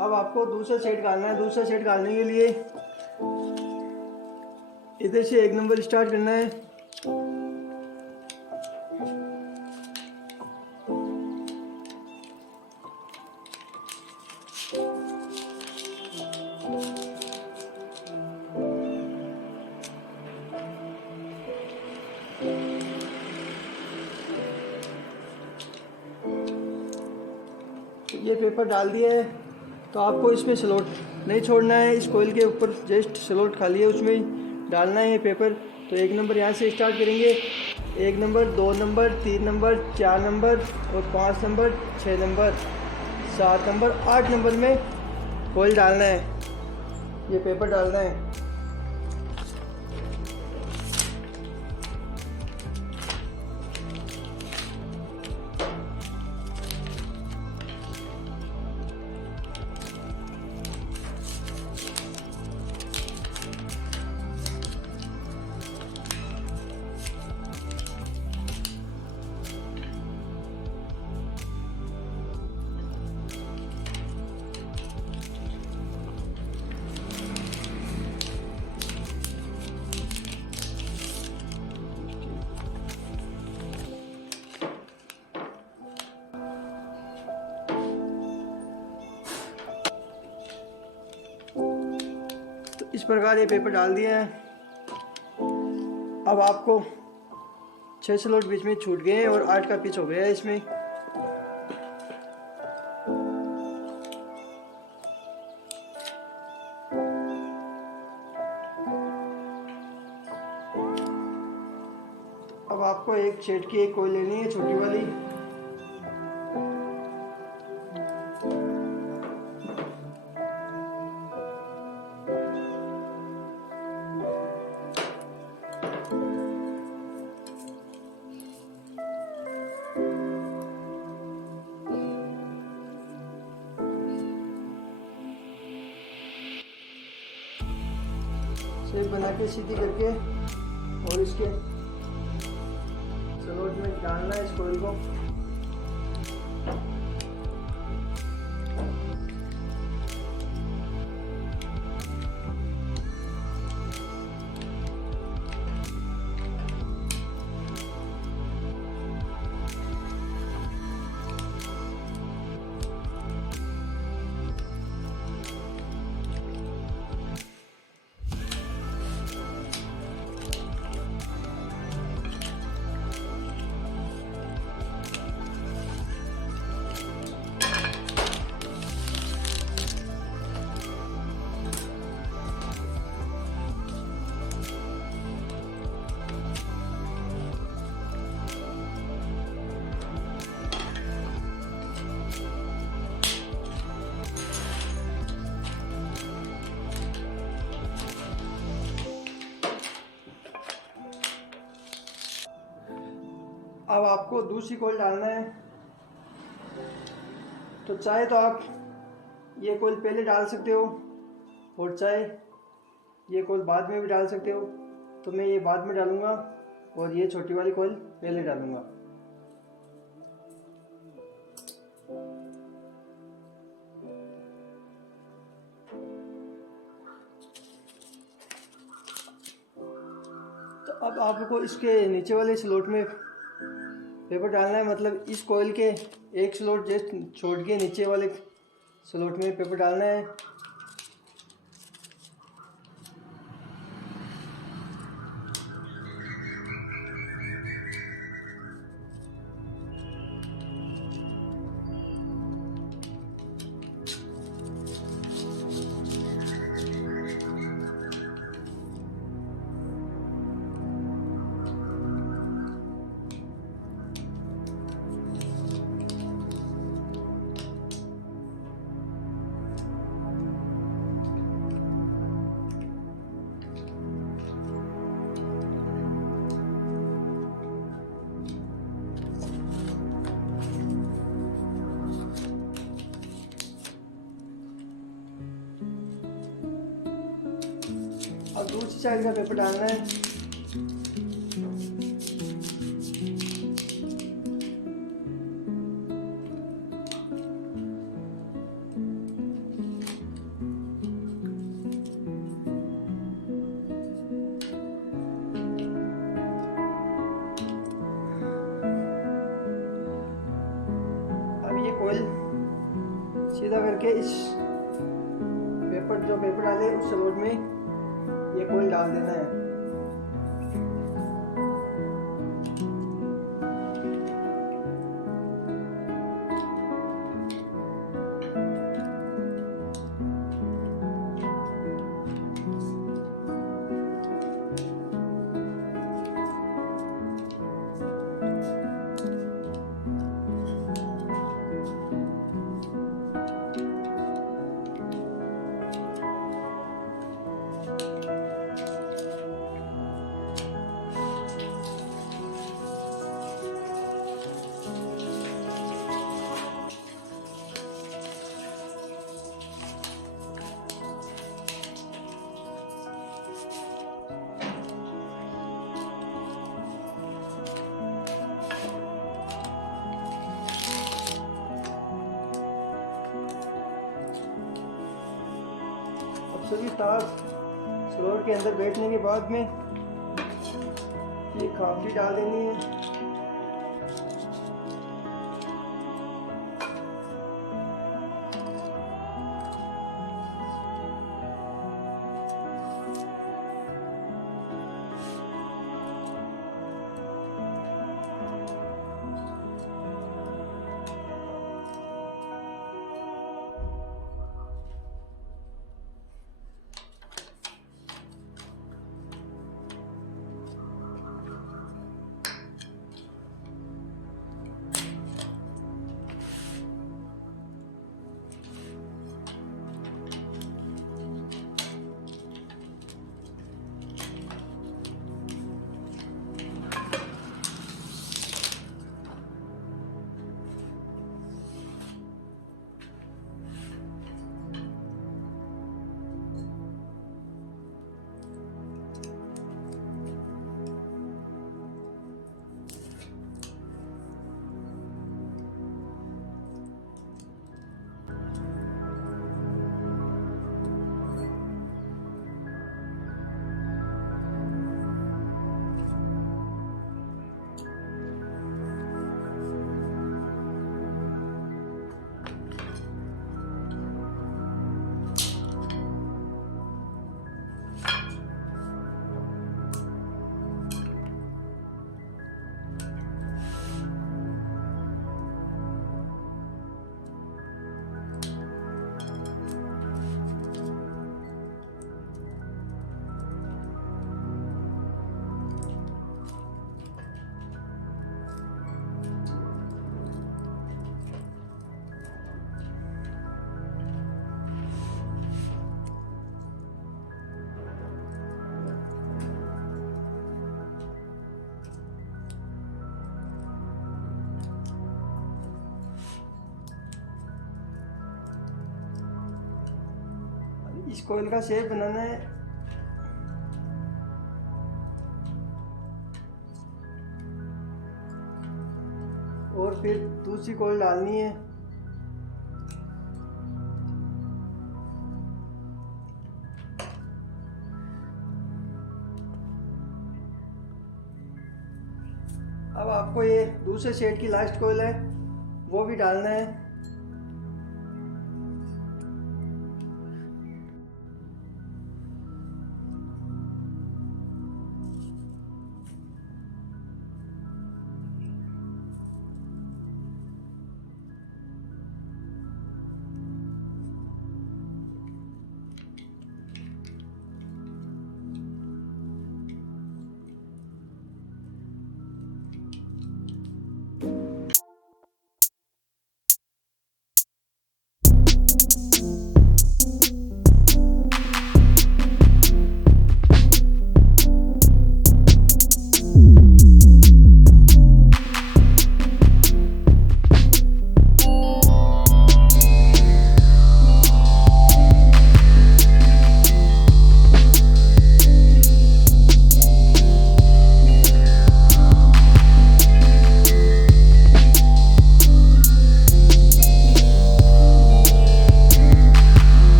अब आपको दूसरा सेट डालना है। दूसरा सेट डालने के लिए इधर से 1 नंबर स्टार्ट करना है। ये पेपर डाल दिया है, तो आपको इसमें स्लॉट नहीं छोड़ना है। इस कोयल के ऊपर जस्ट स्लॉट खाली है, उसमें डालना है ये पेपर। तो 1 नंबर यहाँ से स्टार्ट करेंगे। 1 नंबर, 2 नंबर, 3 नंबर, 4 नंबर और 5 नंबर, 6 नंबर, 7 नंबर, 8 नंबर में कोयल डालना है, ये पेपर डालना है। तो इस प्रकार ये पेपर डाल दिया है। अब आपको 6 स्लॉट बीच में छूट गए हैं और 8 का पिच हो गया है इसमें। अब आपको एक शेड की एक कोयल लेनी है, छोटी वाली। शेप बना के सीधी करके और इसके स्लॉट में डालना है इस कोयल को। अब आपको दूसरी कोयल डालना है। तो चाहे तो आप ये कोयल पहले डाल सकते हो और चाहे ये कोयल बाद में भी डाल सकते हो। तो मैं ये बाद में डालूंगा और ये छोटी वाली कोयल पहले डालूंगा। तो अब आपको इसके नीचे वाले स्लॉट में पेपर डालना है, मतलब इस कोयल के एक स्लॉट जस्ट छोड़ के नीचे वाले स्लॉट में पेपर डालना है। अब दूसरी साइड का पेपर डालना है। सीधा करके इस पेपर जो पेपर डाले उस स्लॉट में ये कोयल डाल देना है। सभी तार स्लॉट के अंदर बैठने के बाद में ये खापली डाल देनी है। इस कोयल का शेप बनाना है। और फिर दूसरी कोयल डालनी है। अब आपको ये दूसरे सेट की लास्ट कोयल है वो भी डालना है।